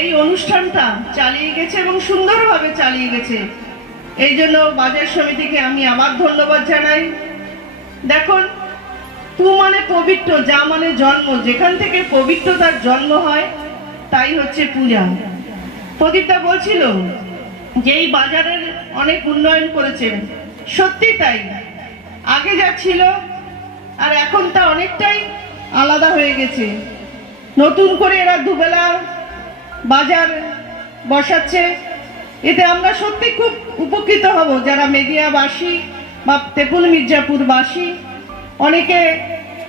এই অনুষ্ঠানটা চালিয়ে গেছে এবং সুন্দরভাবে চালিয়ে গেছে। এই জন্য বাজার সমিতিকে আমি আবার ধন্যবাদ জানাই। দেখুন, তু মানে পবিত্র, যা মানে জন্ম, যেখান থেকে পবিত্রতার জন্ম হয় তাই হচ্ছে পূজা। প্রদীপদা বলছিল যে এই বাজারের অনেক উন্নয়ন করেছেন, সত্যি তাই। আগে যা ছিল আর এখন তা অনেকটাই আলাদা হয়ে গেছে। নতুন করে এরা দুবেলা বাজার বসাচ্ছে, এতে আমরা সত্যি খুব উপকৃত হব যারা মেদিয়াবাসী বা তেঁতুল মির্জাপুরবাসী। অনেকে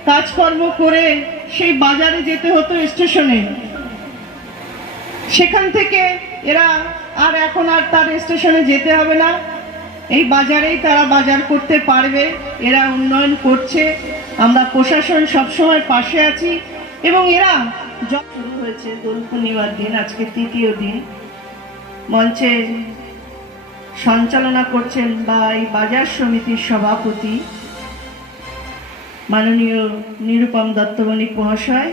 কাজকর্ম করে সেই বাজারে যেতে হতো স্টেশনে, সেখান থেকে এরা আর এখন আর তার স্টেশনে যেতে হবে না, এই বাজারেই তারা বাজার করতে পারবে। এরা উন্নয়ন করছে, আমরা প্রশাসন সবসময় পাশে আছি। এবং এরা শুরু হয়েছে দোল পূর্ণিমার দিন, আজকে তৃতীয় দিন। মঞ্চে সঞ্চালনা করছেন বা এই বাজার সমিতির সভাপতি মাননীয় নিরুপম দত্ত বণিক মহাশয়,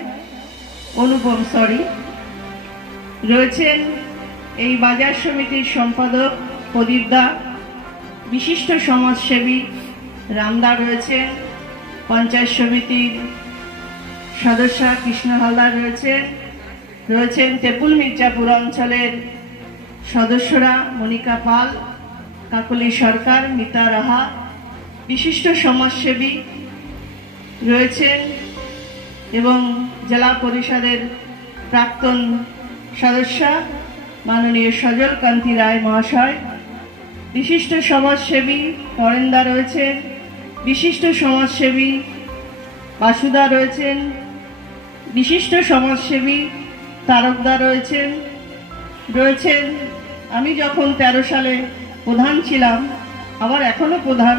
রয়েছেন এই বাজার সমিতির সম্পাদক প্রদীপদা, বিশিষ্ট সমাজসেবী রামদা রয়েছেন, পঞ্চায়েত সমিতির সদস্য কৃষ্ণ হালদার রয়েছেন তেঁতুল মির্জাপুর অঞ্চলের সদস্যরা মনিকা পাল, কাকলি সরকার, মিতা রাহা, বিশিষ্ট সমাজসেবী রয়েছেন এবং জেলা পরিষদের প্রাক্তন সদস্য মাননীয় সজল কান্তি রায় মহাশয়, বিশিষ্ট সমাজসেবী নরেন্দা রয়েছেন, বিশিষ্ট সমাজসেবী বাসুদা রয়েছেন, বিশিষ্ট সমাজসেবী তারকদা রয়েছেন। আমি যখন 13 সালে প্রধান ছিলাম, আবার এখনো প্রধান,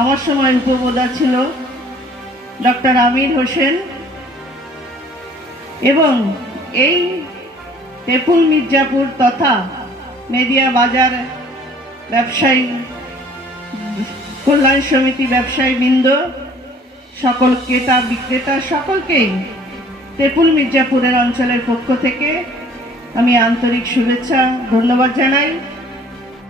আমার সময় উপপ্রধান ছিল ডক্টর আমির হোসেন। এবং এই তেঁতুল মির্জাপুর তথা মেদিয়া বাজার ব্যবসায়ী কল্যাণ সমিতি ব্যবসায়ী বৃন্দ, সকল ক্রেতা বিক্রেতা সকলকেই তেঁতুল মির্জাপুরের অঞ্চলের পক্ষ থেকে আমি আন্তরিক শুভেচ্ছা ধন্যবাদ জানাই।